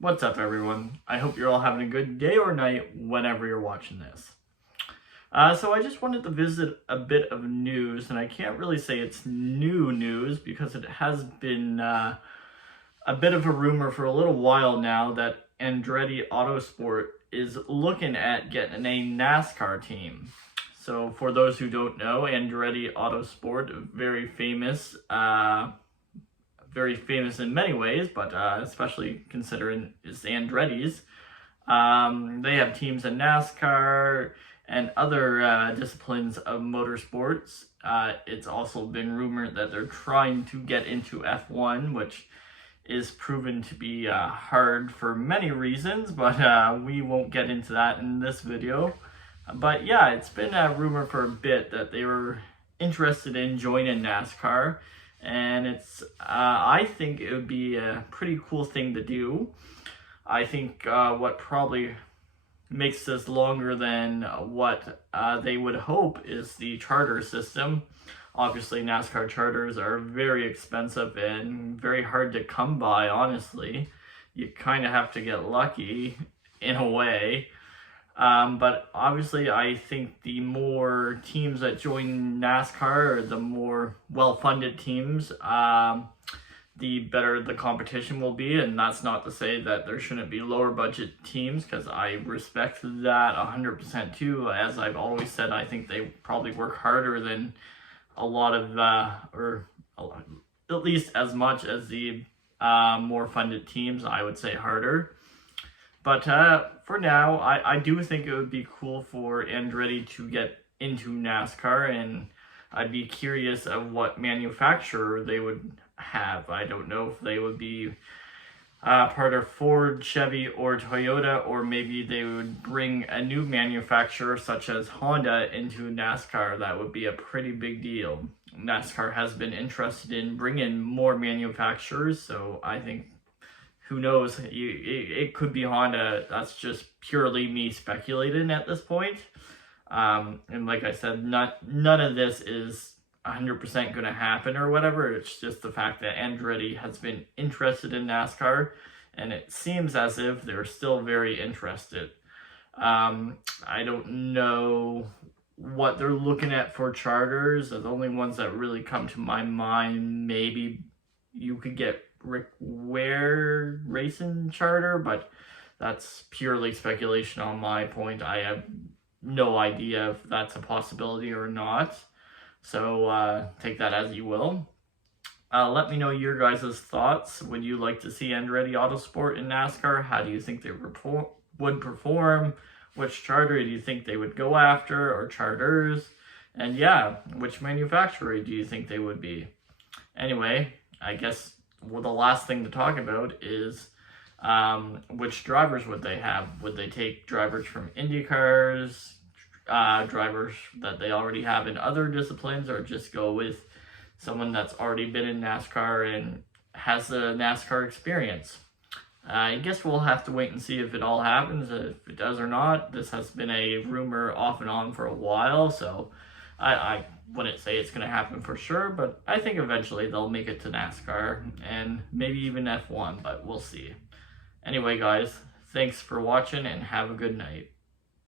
What's up, everyone? I hope you're all having a good day or night whenever you're watching this. So I just wanted to visit a bit of news, and I can't really say it's new news because it has been a bit of a rumor for a little while now that Andretti Autosport is looking at getting a NASCAR team. So for those who don't know, Andretti Autosport, very famous in many ways, but especially considering it's Andretti's. They have teams in NASCAR and other disciplines of motorsports. It's also been rumored that they're trying to get into F1, which is proven to be hard for many reasons, but we won't get into that in this video. But yeah, it's been a rumor for a bit that they were interested in joining NASCAR, and I think it would be a pretty cool thing to do. I think what probably makes this longer than what they would hope is the charter system. Obviously, NASCAR charters are very expensive and very hard to come by, honestly. You kind of have to get lucky in a way. But obviously, I think the more teams that join NASCAR, or the more well-funded teams, the better the competition will be. And that's not to say that there shouldn't be lower budget teams, because I respect that 100% too. As I've always said, I think they probably work harder than a lot of, at least as much as the more funded teams. I would say harder. But for now, I do think it would be cool for Andretti to get into NASCAR, and I'd be curious of what manufacturer they would have. I don't know if they would be part of Ford, Chevy, or Toyota, or maybe they would bring a new manufacturer such as Honda into NASCAR. That would be a pretty big deal. NASCAR has been interested in bringing more manufacturers, so I think, who knows, it could be Honda. That's just purely me speculating at this point. And like I said, none of this is 100% going to happen or whatever. It's just the fact that Andretti has been interested in NASCAR, and it seems as if they're still very interested. I don't know what they're looking at for charters. The only ones that really come to my mind, maybe you could get Rick Ware racing charter, but that's purely speculation on my point. I have no idea if that's a possibility or not, so take that as you will. Let me know your guys' thoughts. Would you like to see Andretti Autosport in NASCAR? How do you think they would perform? Which charter do you think they would go after, or charters? And yeah, which manufacturer do you think they would be? Anyway, I guess, well, the last thing to talk about is which drivers would they have? Would they take drivers from IndyCars, drivers that they already have in other disciplines, or just go with someone that's already been in NASCAR and has the NASCAR experience? I guess we'll have to wait and see if it all happens, if it does or not. This has been a rumor off and on for a while, so I wouldn't say it's going to happen for sure, but I think eventually they'll make it to NASCAR and maybe even F1, but we'll see. Anyway, guys, thanks for watching and have a good night.